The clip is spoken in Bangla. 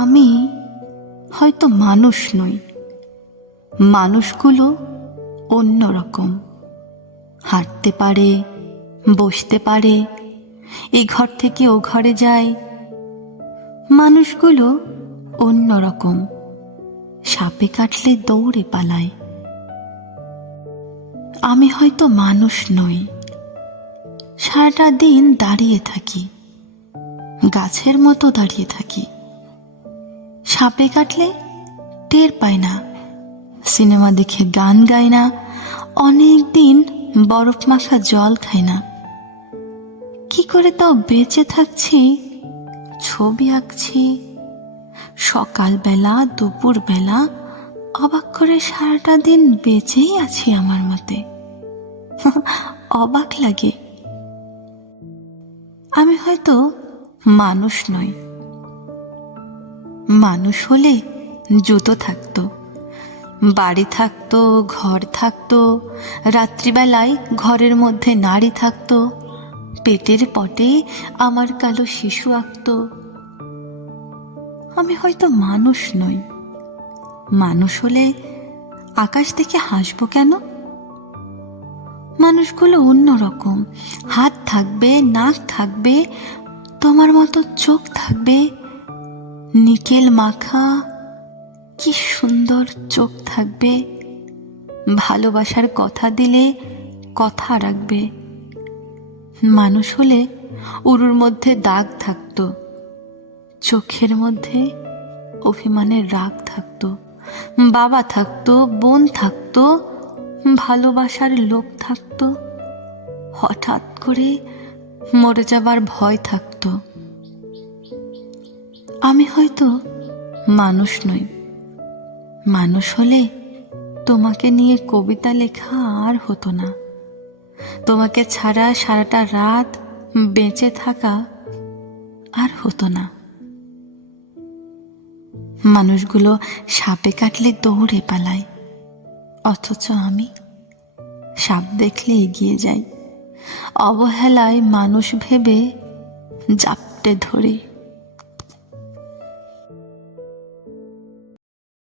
আমি হয়তো মানুষ নই মানুষগুলো অন্যরকম হাঁটতে পারে বসতে পারে এ ঘর থেকে ও ঘরে যায় মানুষগুলো অন্যরকম সাপে কাটলে দৌড়ে পালায় আমি হয়তো মানুষ নই সারাটা দিন দাঁড়িয়ে থাকি গাছের মতো দাঁড়িয়ে থাকি সাপে কাটলে টের পাই না সিনেমা দেখে গান গাই না অনেক দিন বরফ মাখা জল খাই না কি করে তাও বেঁচে থাকছি ছবি আঁকছি সকালবেলা দুপুরবেলা অবাক করে সারাটা দিন বেঁচেই আছি আমার মতে অবাক লাগে আমি হয়তো মানুষ নই মানুষ হলে জুতো থাকতো বাড়ি থাকতো ঘর থাকতো রাত্রিবেলায় ঘরের মধ্যে নাড়ি থাকতো পেটের পটে আমার কালো শিশু আঁকত আমি হয়তো মানুষ নই মানুষ হলে আকাশ থেকে হাসব কেন মানুষগুলো অন্যরকম হাত থাকবে নাক থাকবে তোমার মতো চোখ থাকবে নিকেল মাখা কি সুন্দর চোখ থাকবে ভালোবাসার কথা দিলে কথা রাখবে মানুষ হলে উরুর মধ্যে দাগ থাকত চোখের মধ্যে অভিমানের রাগ থাকত বাবা থাকত বোন থাকত ভালোবাসার লোক থাকত হঠাৎ করে মরে যাবার ভয় থাকতো আমি হয়তো মানুষ নই মানুষ হলে তোমাকে নিয়ে কবিতা লেখা আর হতো না তোমাকে ছাড়া সারাটা রাত বেঁচে থাকা আর হতো না মানুষগুলো সাপে কাটলে দৌড়ে পালায় অথচ আমি সাপ দেখলে এগিয়ে যাই অবহেলায় মানুষ ভেবে জাপটে ধরি